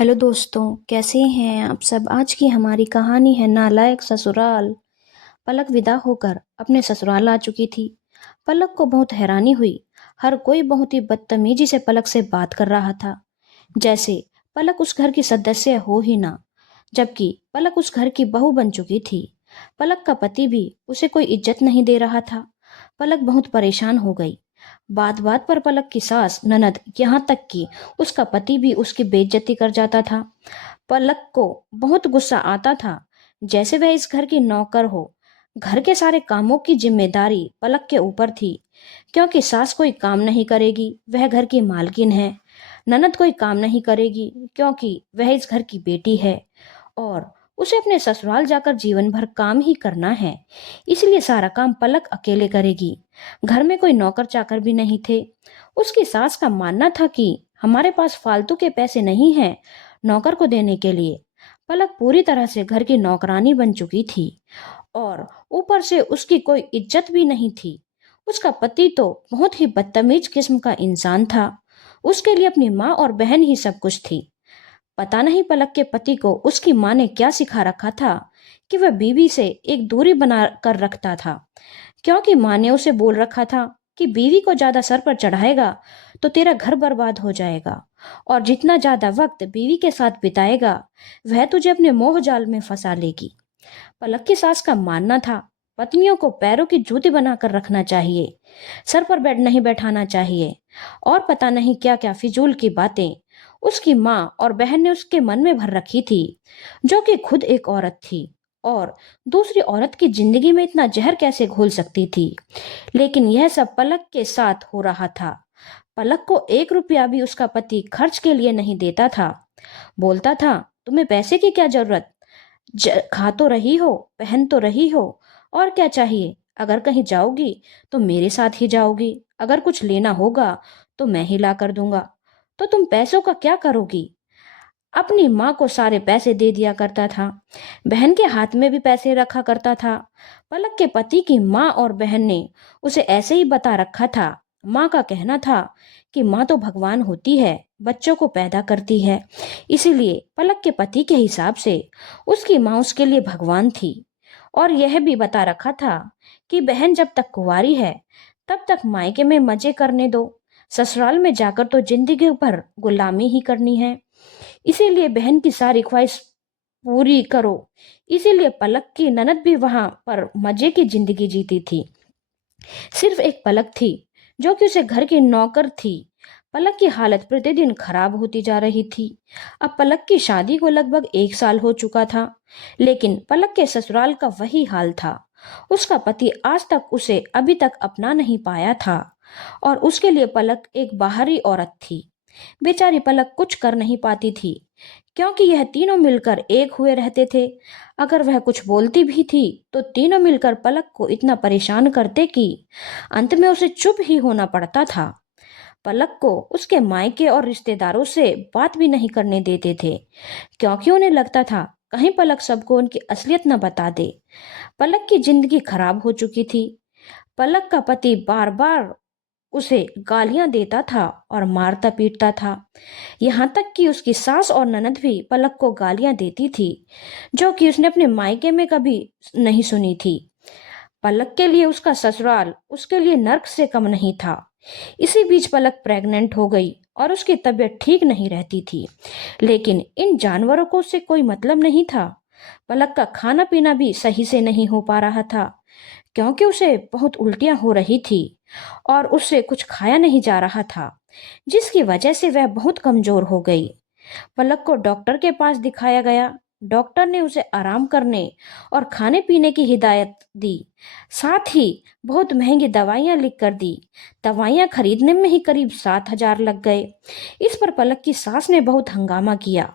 Hello दोस्तों, कैसे हैं आप सब। आज की हमारी कहानी है नालायक ससुराल। पलक विदा होकर अपने ससुराल आ चुकी थी। पलक को बहुत हैरानी हुई। हर कोई बहुत ही बदतमीजी से पलक से बात कर रहा था, जैसे पलक उस घर की सदस्य हो ही ना, जबकि पलक उस घर की बहू बन चुकी थी। पलक का पति भी उसे कोई इज्जत नहीं दे रहा था। पलक बहुत परेशान हो गई। बात बात पर पलक की सास, ननद, यहाँ तक कि उसका पति भी उसकी बेइज्जती कर जाता था। पलक को बहुत गुस्सा आता था, जैसे वह इस घर की नौकर हो। घर के सारे कामों की जिम्मेदारी पलक के ऊपर थी, क्योंकि सास कोई काम नहीं करेगी, वह घर की मालकिन है। ननद कोई काम नहीं करेगी, क्योंकि वह इस घर की बेटी है और उसे अपने ससुराल जाकर जीवन भर काम ही करना है, इसलिए सारा काम पलक अकेले करेगी। घर में कोई नौकर चाकर भी नहीं थे। उसकी सास का मानना था कि हमारे पास फालतू के पैसे नहीं हैं नौकर को देने के लिए। पलक पूरी तरह से घर की नौकरानी बन चुकी थी और ऊपर से उसकी कोई इज्जत भी नहीं थी। उसका पति तो बहुत ही बदतमीज किस्म का इंसान था। उसके लिए अपनी माँ और बहन ही सब कुछ थी। पता नहीं पलक के पति को उसकी माँ ने क्या सिखा रखा था कि वह बीवी से एक दूरी बना कर रखता था, क्योंकि माँ ने उसे बोल रखा था कि बीवी को ज्यादा सर पर चढ़ाएगा तो तेरा घर बर्बाद हो जाएगा, और जितना ज्यादा वक्त बीवी के साथ बिताएगा वह तुझे अपने मोह जाल में फंसा लेगी। पलक की सास का मानना था पत्नियों को पैरों की जूती बनाकर रखना चाहिए, सर पर बेड नहीं बैठाना चाहिए, और पता नहीं क्या क्या फिजूल की बातें उसकी माँ और बहन ने उसके मन में भर रखी थी, जो कि खुद एक औरत थी और दूसरी औरत की जिंदगी में इतना जहर कैसे घोल सकती थी। लेकिन यह सब पलक के साथ हो रहा था। पलक को 1 रुपया भी उसका पति खर्च के लिए नहीं देता था। बोलता था, तुम्हें पैसे की क्या जरूरत, खा तो रही हो, पहन तो रही हो, और क्या चाहिए। अगर कहीं जाओगी तो मेरे साथ ही जाओगी, अगर कुछ लेना होगा तो मैं ही ला कर दूंगा। तो तुम पैसों का क्या करोगी। अपनी माँ को सारे पैसे दे दिया करता था। बहन के हाथ में भी पैसे रखा करता था। पलक के पति की माँ और बहन ने उसे ऐसे ही बता रखा था। माँ का कहना था कि माँ तो भगवान होती है, बच्चों को पैदा करती है, इसीलिए पलक के पति के हिसाब से उसकी माँ उसके लिए भगवान थी। और यह भी बता रखा था कि बहन जब तक कुंवारी है तब तक मायके में मजे करने दो, ससुराल में जाकर तो जिंदगी भर गुलामी ही करनी है, इसीलिए बहन की सारी ख्वाहिश पूरी करो। इसीलिए पलक की ननद भी वहां पर मजे की जिंदगी जीती थी। सिर्फ एक पलक थी जो कि उसे घर की नौकर थी। पलक की हालत प्रतिदिन खराब होती जा रही थी। अब पलक की शादी को लगभग 1 साल हो चुका था, लेकिन पलक के ससुराल का वही हाल था। उसका पति आज तक उसे अभी तक अपना नहीं पाया था और उसके लिए पलक एक बाहरी औरत थी। बेचारी पलक कुछ कर नहीं पाती थी, क्योंकि यह तीनों मिलकर एक हुए रहते थे। अगर वह कुछ बोलती भी थी तो तीनों मिलकर पलक को इतना परेशान करते कि अंत में उसे चुप ही होना पड़ता था। पलक को उसके मायके और रिश्तेदारों से बात भी नहीं करने देते थे, क्योंकि उन्हें लगता था कहीं पलक सबको उनकी असलियत न बता दे। पलक की जिंदगी खराब हो चुकी थी। पलक का पति बार बार उसे गालियां देता था और मारता पीटता था। यहाँ तक कि उसकी सास और ननद भी पलक को गालियां देती थी, जो कि उसने अपने मायके में कभी नहीं सुनी थी। पलक के लिए उसका ससुराल उसके लिए नर्क से कम नहीं था। इसी बीच पलक प्रेग्नेंट हो गई और उसकी तबीयत ठीक नहीं रहती थी, लेकिन इन जानवरों को उससे कोई मतलब नहीं था। पलक का खाना पीना भी सही से नहीं हो पा रहा था, क्योंकि उसे बहुत उल्टियां हो रही थी और उससे कुछ खाया नहीं जा रहा था, जिसकी वजह से वह बहुत कमजोर हो गई। पलक को डॉक्टर के पास दिखाया गया। डॉक्टर ने उसे आराम करने और खाने पीने की हिदायत दी, साथ ही बहुत महंगी दवाइयां लिख कर दी। दवाइयां खरीदने में ही करीब 7,000 लग गए। इस पर पलक की सास ने बहुत हंगामा किया।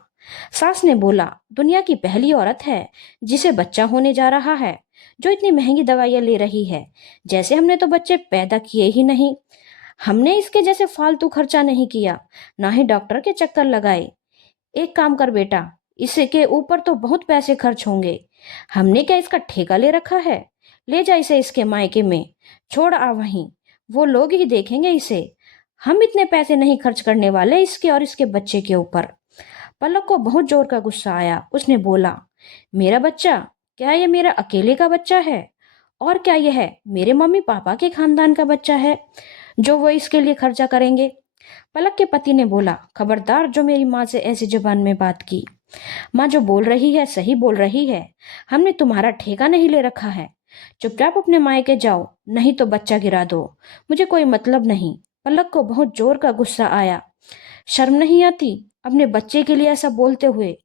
सास ने बोला, दुनिया की पहली औरत है जिसे बच्चा होने जा रहा है, जो इतनी महंगी दवाइयां ले रही है, जैसे हमने तो बच्चे पैदा किए ही नहीं। हमने इसके जैसे फालतू खर्चा नहीं किया, ना ही डॉक्टर के चक्कर लगाए। एक काम कर बेटा, इसके ऊपर तो बहुत पैसे खर्च होंगे। हमने क्या इसका ठेका ले रखा है। ले जा इसे इसके मायके में, छोड़ आ वहीं, वो लोग ही देखेंगे इसे। हम इतने पैसे नहीं खर्च करने वाले इसके और इसके बच्चे के ऊपर। पलक को बहुत जोर का गुस्सा आया। उसने बोला, मेरा बच्चा? क्या ये मेरा अकेले का बच्चा है? और क्या यह मेरे मम्मी पापा के खानदान का बच्चा है जो वो इसके लिए खर्चा करेंगे? पलक के पति ने बोला, खबरदार जो मेरी माँ से ऐसी जुबान में बात की। माँ जो बोल रही है सही बोल रही है। हमने तुम्हारा ठेका नहीं ले रखा है। चुपचाप अपने मायके जाओ, नहीं तो बच्चा गिरा दो। मुझे कोई मतलब नहीं। पलक को बहुत जोर का गुस्सा आया। शर्म नहीं आती अपने बच्चे के लिए ऐसा बोलते हुए?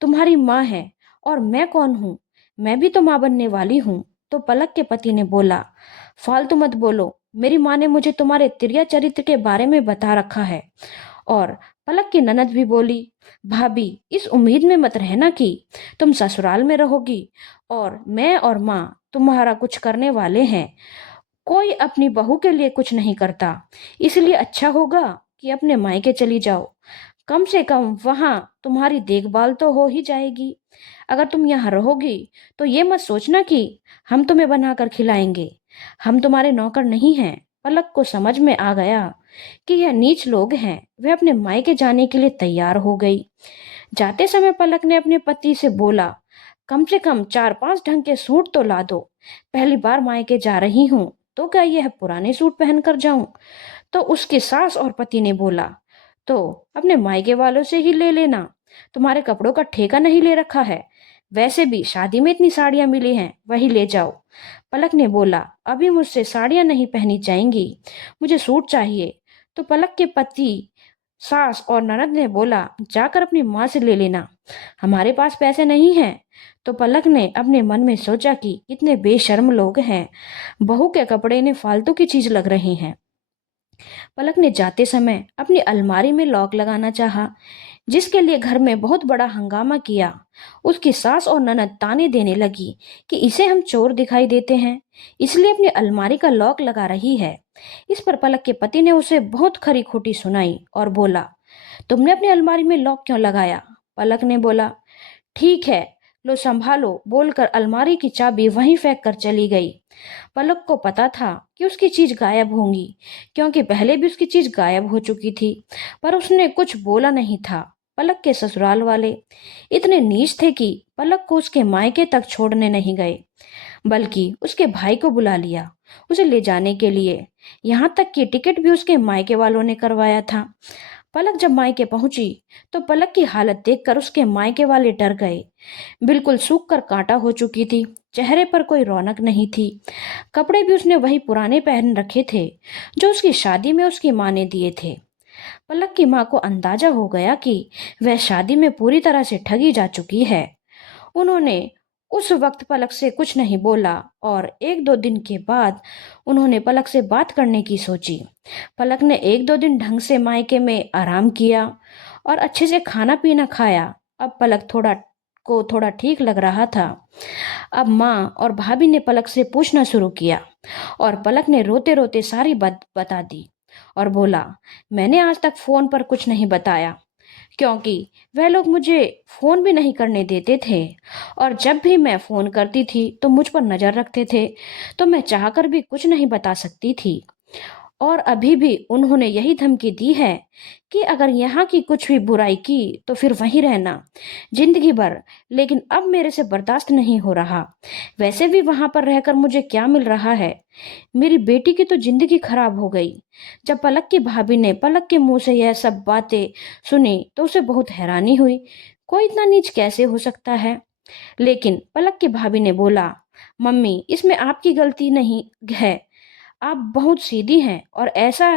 तुम्हारी माँ है और मैं कौन हूँ? मैं भी तो माँ बनने वाली हूँ। तो पलक के पति ने बोला, फालतू मत बोलो। मेरी माँ ने मुझे तुम्हारे तिरिया चरित्र के बारे में बता रखा है। और पलक की ननद भी बोली, भाभी इस उम्मीद में मत रहना कि तुम ससुराल में रहोगी और मैं और माँ तुम्हारा कुछ करने वाले हैं। कोई अपनी बहू के लिए कुछ नहीं करता, इसलिए अच्छा होगा कि अपने मायके चली जाओ। कम से कम वहां तुम्हारी देखभाल तो हो ही जाएगी। अगर तुम यहाँ रहोगी तो ये मत सोचना कि हम तुम्हें बनाकर खिलाएंगे। हम तुम्हारे नौकर नहीं हैं। पलक को समझ में आ गया कि यह नीच लोग हैं। वह अपने मायके जाने के लिए तैयार हो गई। जाते समय पलक ने अपने पति से बोला, कम से कम 4-5 ढंग के सूट तो ला दो। पहली बार मायके जा रही हूँ तो क्या यह पुराने सूट पहन कर जाऊं? तो उसके सास और पति ने बोला, तो अपने मायके वालों से ही ले लेना। तुम्हारे कपड़ों का ठेका नहीं ले रखा है। वैसे भी शादी में इतनी साड़ियां मिली हैं, वही ले जाओ। पलक ने बोला, अभी मुझसे साड़ियां नहीं पहनी जाएंगी, मुझे सूट चाहिए। तो पलक के पति, सास और ननद ने बोला, जाकर अपनी माँ से ले लेना, हमारे पास पैसे नहीं हैं। तो पलक ने अपने मन में सोचा कि कितने बेशर्म लोग हैं, बहू के कपड़े इन्हें फालतू की चीज लग रही हैं। पलक ने जाते समय अपनी अलमारी में लॉक लगाना चाहा, जिसके लिए घर में बहुत बड़ा हंगामा किया। उसकी सास और ननद ताने देने लगी कि इसे हम चोर दिखाई देते हैं, इसलिए अपनी अलमारी का लॉक लगा रही है। इस पर पलक के पति ने उसे बहुत खरी खोटी सुनाई और बोला, तुमने अपनी अलमारी में लॉक क्यों लगाया? पलक ने बोला, ठीक है, लो संभालो, बोलकर अलमारी की चाबी वहीं फेंक कर चली गई। पलक को पता था कि उसकी चीज गायब होंगी, क्योंकि पहले भी उसकी चीज गायब हो चुकी थी, पर उसने कुछ बोला नहीं था। पलक के ससुराल वाले इतने नीच थे कि पलक को उसके मायके तक छोड़ने नहीं गए, बल्कि उसके भाई को बुला लिया उसे ले जाने के लिए। यहाँ तक कि टिकट भी उसके मायके वालों ने करवाया था। पलक जब मायके पहुंची तो पलक की हालत देखकर उसके मायके वाले डर गए। बिल्कुल सूख कर कांटा हो चुकी थी, चेहरे पर कोई रौनक नहीं थी। कपड़े भी उसने वही पुराने पहन रखे थे जो उसकी शादी में उसकी माँ ने दिए थे। पलक की माँ को अंदाजा हो गया कि वह शादी में पूरी तरह से ठगी जा चुकी है। उन्होंने उस वक्त पलक से कुछ नहीं बोला और 1-2 दिन के बाद उन्होंने पलक से बात करने की सोची। पलक ने 1-2 दिन ढंग से मायके में आराम किया और अच्छे से खाना पीना खाया। अब पलक थोड़ा ठीक लग रहा था। अब माँ और भाभी ने पलक से पूछना शुरू किया और पलक ने रोते रोते सारी बात बता दी और बोला, मैंने आज तक फोन पर कुछ नहीं बताया, क्योंकि वह लोग मुझे फोन भी नहीं करने देते थे और जब भी मैं फोन करती थी तो मुझ पर नजर रखते थे, तो मैं चाहकर भी कुछ नहीं बता सकती थी। और अभी भी उन्होंने यही धमकी दी है कि अगर यहाँ की कुछ भी बुराई की तो फिर वहीं रहना जिंदगी भर। लेकिन अब मेरे से बर्दाश्त नहीं हो रहा। वैसे भी वहां पर रहकर मुझे क्या मिल रहा है? मेरी बेटी की तो जिंदगी खराब हो गई। जब पलक की भाभी ने पलक के मुंह से यह सब बातें सुनी तो उसे बहुत हैरानी हुई। कोई इतना नीच कैसे हो सकता है? लेकिन पलक की भाभी ने बोला, मम्मी इसमें आपकी गलती नहीं है, आप बहुत सीधी हैं और ऐसा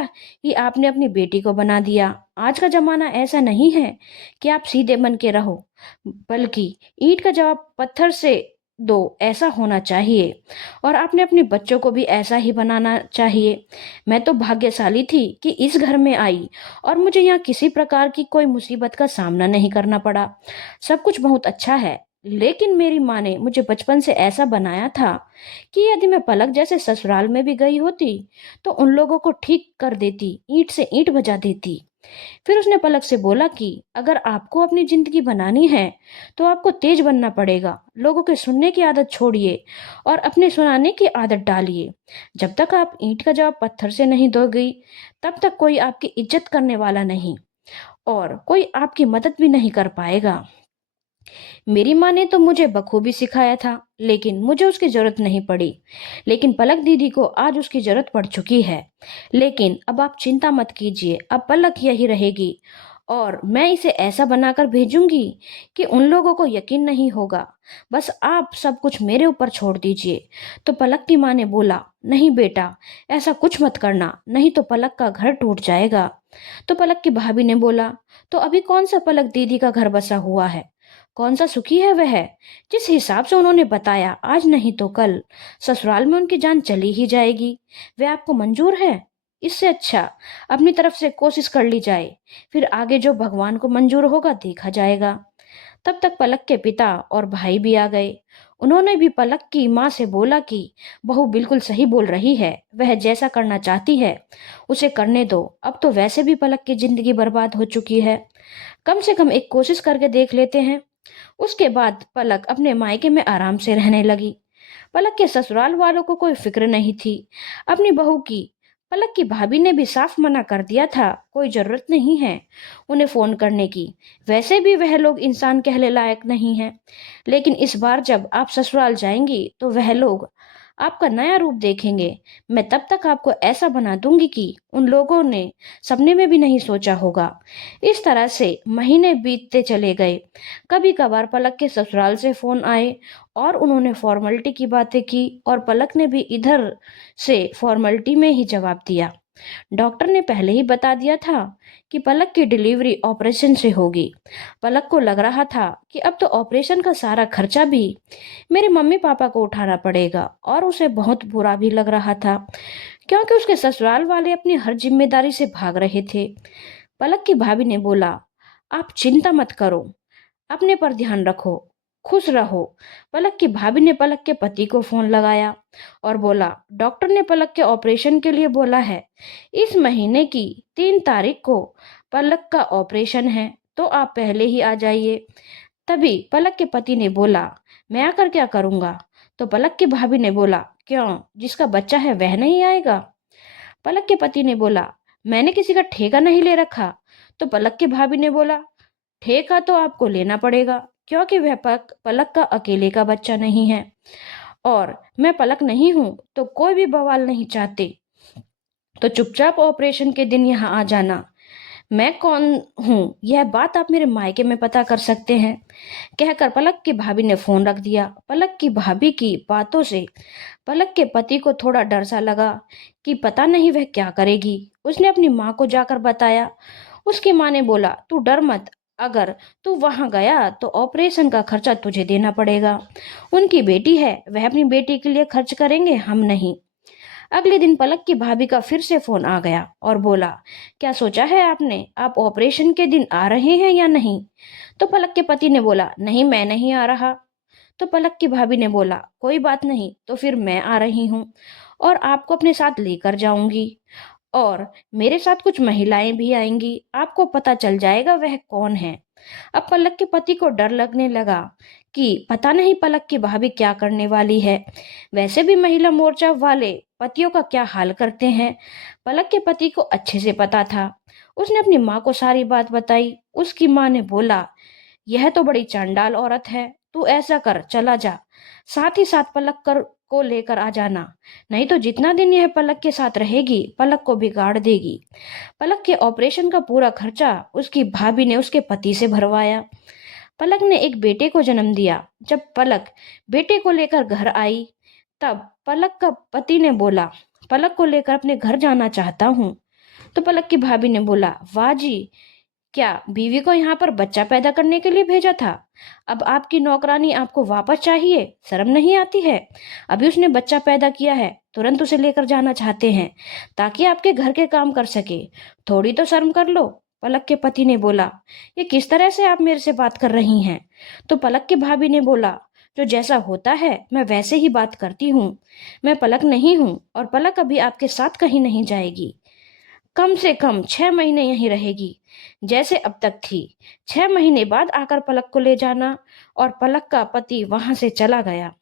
ही आपने अपनी बेटी को बना दिया। आज का जमाना ऐसा नहीं है कि आप सीधे बन के रहो, बल्कि ईंट का जवाब पत्थर से दो, ऐसा होना चाहिए। और आपने अपने बच्चों को भी ऐसा ही बनाना चाहिए। मैं तो भाग्यशाली थी कि इस घर में आई और मुझे यहाँ किसी प्रकार की कोई मुसीबत का सामना नहीं करना पड़ा। सब कुछ बहुत अच्छा है। लेकिन मेरी माँ ने मुझे बचपन से ऐसा बनाया था कि यदि मैं पलक जैसे ससुराल में भी गई होती तो उन लोगों को ठीक कर देती, ईंट से ईंट बजा देती। फिर उसने पलक से बोला कि अगर आपको अपनी जिंदगी बनानी है तो आपको तेज बनना पड़ेगा। लोगों के सुनने की आदत छोड़िए और अपने सुनाने की आदत डालिए। जब तक आप ईंट का जवाब पत्थर से नहीं दोगी तब तक कोई आपकी इज्जत करने वाला नहीं। और कोई आपकी मदद भी नहीं कर पाएगा। मेरी माँ ने तो मुझे बखूबी सिखाया था, लेकिन मुझे उसकी जरूरत नहीं पड़ी। लेकिन पलक दीदी को आज उसकी जरूरत पड़ चुकी है। लेकिन अब आप चिंता मत कीजिए, अब पलक यही रहेगी और मैं इसे ऐसा बनाकर भेजूंगी कि उन लोगों को यकीन नहीं होगा। बस आप सब कुछ मेरे ऊपर छोड़ दीजिए। तो पलक की माँ ने बोला, नहीं बेटा, ऐसा कुछ मत करना, नहीं तो पलक का घर टूट जाएगा। तो पलक की भाभी ने बोला, तो अभी कौन सा पलक दीदी का घर बसा हुआ है? कौन सा सुखी है वह? जिस हिसाब से उन्होंने बताया, आज नहीं तो कल ससुराल में उनकी जान चली ही जाएगी। वे आपको मंजूर है? इससे अच्छा अपनी तरफ से कोशिश कर ली जाए, फिर आगे जो भगवान को मंजूर होगा देखा जाएगा। तब तक पलक के पिता और भाई भी आ गए। उन्होंने भी पलक की माँ से बोला कि बहू बिल्कुल सही बोल रही है, वह जैसा करना चाहती है उसे करने दो। अब तो वैसे भी पलक की जिंदगी बर्बाद हो चुकी है, कम से कम एक कोशिश करके देख लेते हैं। उसके बाद पलक अपने मायके में आराम से रहने लगी। पलक के ससुराल वालों को कोई फिक्र नहीं थी अपनी बहू की। पलक की भाभी ने भी साफ मना कर दिया था, कोई जरूरत नहीं है उन्हें फोन करने की, वैसे भी वह लोग इंसान कहले लायक नहीं है। लेकिन इस बार जब आप ससुराल जाएंगी तो वह लोग आपका नया रूप देखेंगे। मैं तब तक आपको ऐसा बना दूंगी कि उन लोगों ने सपने में भी नहीं सोचा होगा। इस तरह से महीने बीतते चले गए। कभी कभार पलक के ससुराल से फोन आए और उन्होंने फॉर्मेलिटी की बातें की और पलक ने भी इधर से फॉर्मेलिटी में ही जवाब दिया। डॉक्टर ने पहले ही बता दिया था कि पलक की डिलीवरी ऑपरेशन से होगी। पलक को लग रहा था कि अब तो ऑपरेशन का सारा खर्चा भी मेरे मम्मी पापा को उठाना पड़ेगा, और उसे बहुत बुरा भी लग रहा था क्योंकि उसके ससुराल वाले अपनी हर जिम्मेदारी से भाग रहे थे। पलक की भाभी ने बोला, आप चिंता मत करो, अपने पर ध्यान रखो, खुश रहो। पलक की भाभी ने पलक के पति को फोन लगाया और बोला, डॉक्टर ने पलक के ऑपरेशन के लिए बोला है। इस महीने की 3 तारीख को पलक का ऑपरेशन है, तो आप पहले ही आ जाइए। तभी पलक के पति ने बोला, मैं आकर क्या करूंगा? तो पलक की भाभी ने बोला, क्यों, जिसका बच्चा है वह नहीं आएगा? पलक के पति ने बोला, मैंने किसी का ठेका नहीं ले रखा। तो पलक की भाभी ने बोला, ठेका तो आपको लेना पड़ेगा क्योंकि वह पलक का अकेले का बच्चा नहीं है, और मैं पलक नहीं हूं तो कोई भी बवाल नहीं चाहती। तो चुपचाप ऑपरेशन के दिन यहाँ आ जाना। मैं कौन हूँ यह बात आप मेरे मायके में पता कर सकते हैं। कहकर पलक की भाभी ने फोन रख दिया। पलक की भाभी की बातों से पलक के पति को थोड़ा डर सा लगा कि पता नहीं वह क्या करेगी। उसने अपनी माँ को जाकर बताया। उसकी माँ ने बोला, तू डर मत, अगर तू वहां गया तो ऑपरेशन का खर्चा तुझे देना पड़ेगा। उनकी बेटी है, वह अपनी बेटी के लिए खर्च करेंगे, हम नहीं। अगले दिन पलक की भाभी का फिर से फोन आ गया और बोला, क्या सोचा है आपने, आप ऑपरेशन के दिन आ रहे हैं या नहीं? तो पलक के पति ने बोला, नहीं मैं नहीं आ रहा। तो पलक की भाभी ने बोला, कोई बात नहीं, तो फिर मैं आ रही हूँ और आपको अपने साथ लेकर जाऊंगी, और मेरे साथ कुछ महिलाएं भी आएंगी, आपको पता चल जाएगा वह कौन है। अब पलक के पति को डर लगने लगा कि पता नहीं पलक की भाभी क्या करने वाली है। वैसे भी महिला मोर्चा वाले पतियों का क्या हाल करते हैं, पलक के पति को अच्छे से पता था। उसने अपनी माँ को सारी बात बताई। उसकी माँ ने बोला, यह तो बड़ी चांडाल औरत है, तू ऐसा कर, चला जा, साथ ही साथ पलक कर को लेकर आ जाना, नहीं तो जितना दिन यह पलक के साथ रहेगी पलक को बिगाड़ देगी। पलक के ऑपरेशन का पूरा खर्चा उसकी भाभी ने उसके पति से भरवाया। पलक ने एक बेटे को जन्म दिया। जब पलक बेटे को लेकर घर आई, तब पलक का पति ने बोला, पलक को लेकर अपने घर जाना चाहता हूँ। तो पलक की भाभी ने बोला, वाह जी, क्या बीवी को यहाँ पर बच्चा पैदा करने के लिए भेजा था? अब आपकी नौकरानी आपको वापस चाहिए, शर्म नहीं आती है? अभी उसने बच्चा पैदा किया है, तुरंत उसे लेकर जाना चाहते हैं ताकि आपके घर के काम कर सके, थोड़ी तो शर्म कर लो। पलक के पति ने बोला, ये किस तरह से आप मेरे से बात कर रही हैं? तो पलक की भाभी ने बोला, जो जैसा होता है मैं वैसे ही बात करती हूँ। मैं पलक नहीं हूँ और पलक अभी आपके साथ कहीं नहीं जाएगी, कम से कम 6 महीने यहीं रहेगी जैसे अब तक थी। 6 महीने बाद आकर पलक को ले जाना। और पलक का पति वहां से चला गया।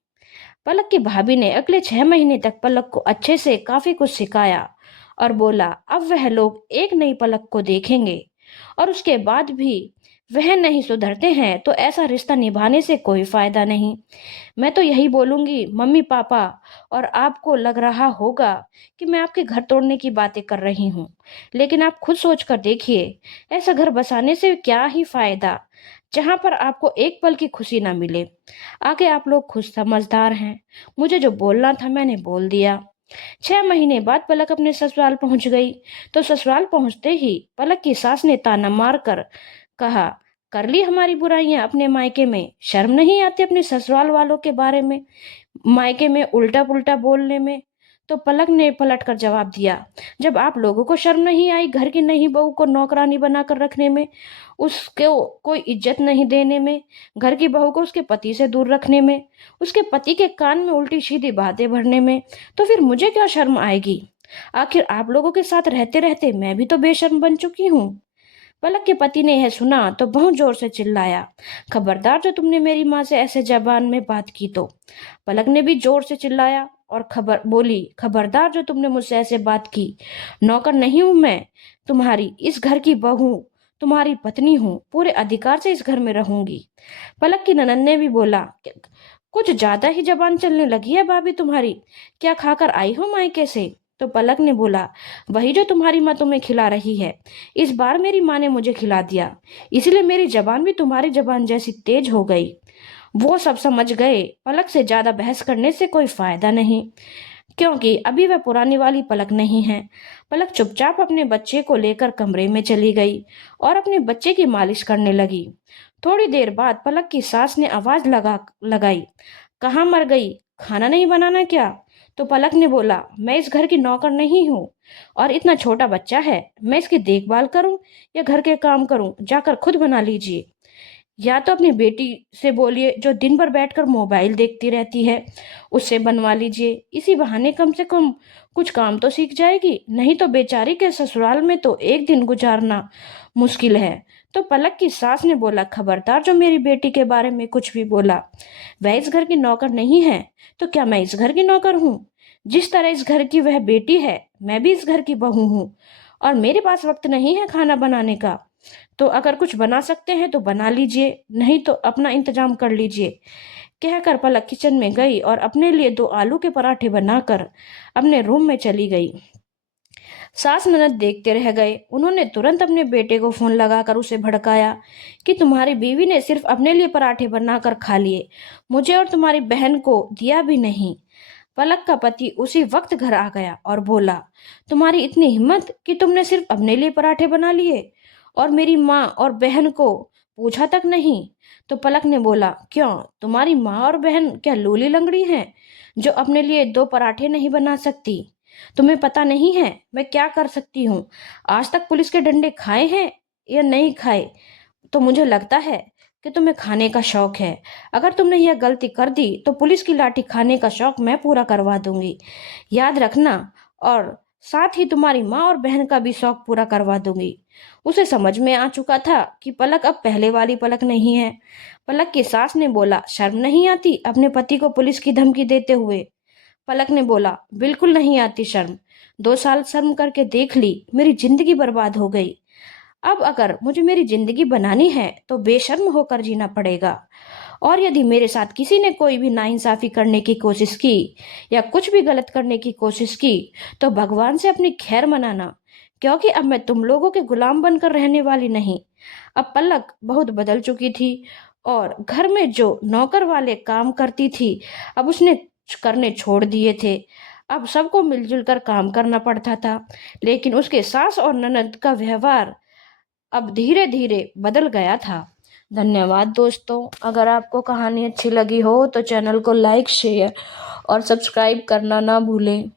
पलक की भाभी ने अगले 6 महीने तक पलक को अच्छे से काफी कुछ सिखाया और बोला, अब वह लोग एक नई पलक को देखेंगे। और उसके बाद भी वह नहीं सुधरते हैं तो ऐसा रिश्ता निभाने से कोई फायदा नहीं। मैं तो यही बोलूंगी मम्मी पापा, और आपको लग रहा होगा कि मैं आपके घर तोड़ने की बातें कर रही हूँ, लेकिन आप खुद सोच कर देखिए, ऐसा घर बसाने से क्या ही फायदा जहां पर आपको एक पल की खुशी ना मिले। आगे आप लोग खुद समझदार हैं, मुझे जो बोलना था मैंने बोल दिया। 6 महीने बाद पलक अपने ससुराल पहुंच गई, तो ससुराल पहुंचते ही पलक की सास ने ताना मार कर कहा, कर ली हमारी बुराइयां अपने मायके में, शर्म नहीं आती अपने ससुराल वालों के बारे में, मायके में उल्टा पुल्टा बोलने में। तो पलक ने पलट कर जवाब दिया, जब आप लोगों को शर्म नहीं आई घर की नई बहू को नौकरानी बनाकर रखने में, उसको कोई इज्जत नहीं देने में, घर की बहू को उसके पति से दूर रखने में, उसके पति के कान में उल्टी सीधी बातें भरने में, तो फिर मुझे क्या शर्म आएगी? आखिर आप लोगों के साथ रहते रहते मैं भी तो बेशर्म बन चुकी हूँ। पलक के पति ने यह सुना तो बहुत जोर से चिल्लाया, खबरदार जो तुमने मेरी माँ से ऐसे जबान में बात की तो। पलक ने भी जोर से चिल्लाया और खबरदार जो तुमने मुझसे ऐसे बात की, नौकर नहीं हूं मैं तुम्हारी, इस घर की बहू, तुम्हारी पत्नी हूँ, पूरे अधिकार से इस घर में रहूंगी। पलक की ननद ने भी बोला, कुछ ज्यादा ही जबान चलने लगी है भाभी तुम्हारी, क्या खाकर आई हो मायके से? तो पलक ने बोला, वही जो तुम्हारी माँ तुम्हें खिला रही है, इस बार मेरी माँ ने मुझे खिला दिया, इसलिए मेरी जबान भी तुम्हारी जबान जैसी तेज हो गई। वो सब समझ गए पलक से ज्यादा बहस करने से कोई फायदा नहीं, क्योंकि अभी वह पुरानी वाली पलक नहीं है। पलक चुपचाप अपने बच्चे को लेकर कमरे में चली गई और अपने बच्चे की मालिश करने लगी। थोड़ी देर बाद पलक की सास ने आवाज लगाई, कहाँ मर गई, खाना नहीं बनाना क्या? तो पलक ने बोला, मैं इस घर की नौकर नहीं हूँ, और इतना छोटा बच्चा है, मैं इसकी देखभाल करूं या घर के काम करूं, जाकर खुद बना लीजिए। या तो अपनी बेटी से बोलिए जो दिन भर बैठकर मोबाइल देखती रहती है, उससे बनवा लीजिए, इसी बहाने कम से कम कुछ काम तो सीख जाएगी, नहीं तो बेचारी के ससुराल में तो एक दिन गुजारना मुश्किल है। तो पलक की सास ने बोला, खबरदार जो मेरी बेटी के बारे में कुछ भी बोला, वह इस घर की नौकर नहीं है, तो क्या मैं इस घर की नौकर हूँ? जिस तरह इस घर की वह बेटी है, मैं भी इस घर की बहू हूँ, और मेरे पास वक्त नहीं है खाना बनाने का, तो अगर कुछ बना सकते हैं तो बना लीजिए, नहीं तो अपना इंतजाम कर लीजिए। कहकर पलक किचन में गई और अपने लिए 2 आलू के पराठे बनाकर अपने रूम में चली गई। सास ननद देखते रह गए। उन्होंने तुरंत अपने बेटे को फोन लगाकर उसे भड़काया कि तुम्हारी बीवी ने सिर्फ अपने लिए पराठे बनाकर खा लिए, मुझे और तुम्हारी बहन को दिया भी नहीं। पलक का पति उसी वक्त घर आ गया और बोला, तुम्हारी इतनी हिम्मत कि तुमने सिर्फ अपने लिए पराठे बना लिए और मेरी माँ और बहन को पूछा तक नहीं? तो पलक ने बोला, क्यों, तुम्हारी माँ और बहन क्या लूली लंगड़ी हैं जो अपने लिए 2 पराठे नहीं बना सकती? तुम्हें पता नहीं है मैं क्या कर सकती हूँ? आज तक पुलिस के डंडे खाए हैं या नहीं खाए? तो मुझे लगता है कि तुम्हें खाने का शौक है। अगर तुमने यह गलती कर दी तो पुलिस की लाठी खाने का शौक मैं पूरा करवा दूंगी, याद रखना, और साथ ही तुम्हारी माँ और बहन का भी शौक पूरा करवा दूंगी। उसे समझ में आ चुका था कि पलक अब पहले वाली पलक नहीं है। पलक की सास ने बोला, शर्म नहीं आती अपने पति को पुलिस की धमकी देते हुए? पलक ने बोला, बिल्कुल नहीं आती शर्म, 2 साल शर्म करके देख ली, मेरी जिंदगी बर्बाद हो गई। अब अगर मुझे मेरी जिंदगी बनानी है तो बेशर्म होकर जीना पड़ेगा, और यदि मेरे साथ किसी ने कोई भी नाइंसाफी करने की कोशिश की या कुछ भी गलत करने की कोशिश की तो भगवान से अपनी खैर मनाना, क्योंकि अब मैं तुम लोगों के गुलाम बनकर रहने वाली नहीं। अब पलक बहुत बदल चुकी थी, और घर में जो नौकर वाले काम करती थी अब उसने करने छोड़ दिए थे। अब सबको मिलजुल कर काम करना पड़ता था, लेकिन उसके सास और ननद का व्यवहार अब धीरे धीरे बदल गया था। धन्यवाद दोस्तों, अगर आपको कहानी अच्छी लगी हो तो चैनल को लाइक, शेयर और सब्सक्राइब करना ना भूलें।